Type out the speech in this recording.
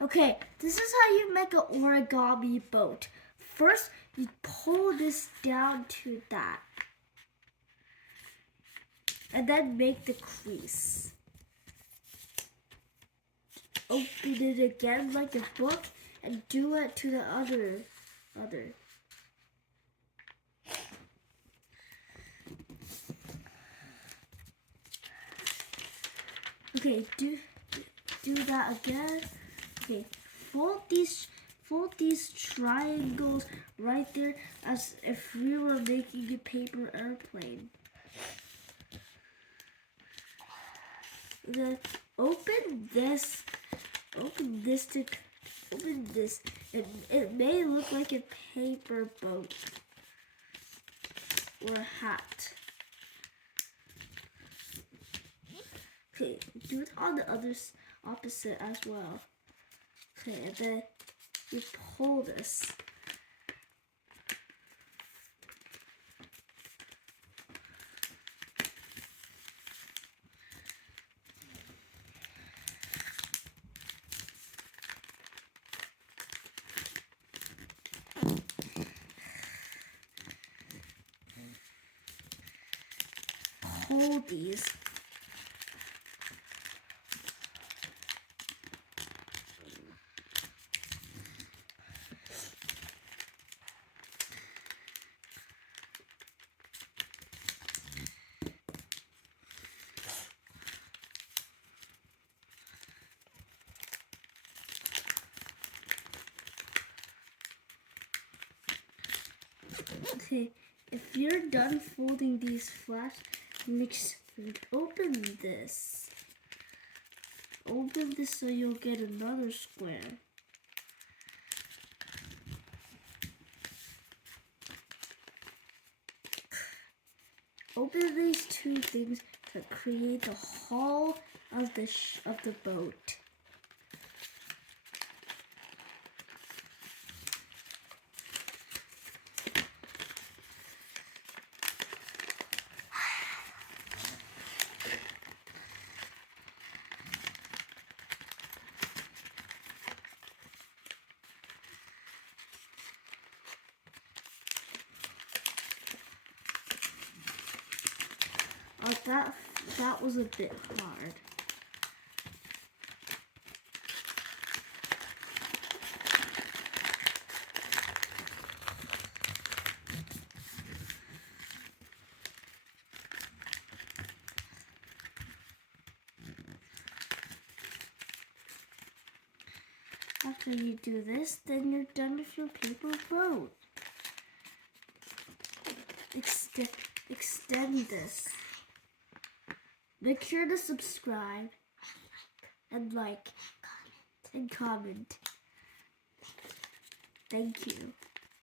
Okay, this is how you make an origami boat. First, you pull this down to that. And then make the crease. Open it again like a book and do it to the other. Okay, do that again. Okay, fold these triangles right there as if we were making a paper airplane. Then open this. It may look like a paper boat or a hat. Okay, do it on the other opposite as well. Okay, and then you pull this. Hold these. Okay, if you're done folding these flat, open this. Open this so you'll get another square. Open these two things to create the hull of the boat. Oh, that was a bit hard. After you do this, then you're done with your paper boat. Extend this. Make sure to subscribe and like and comment. Thank you.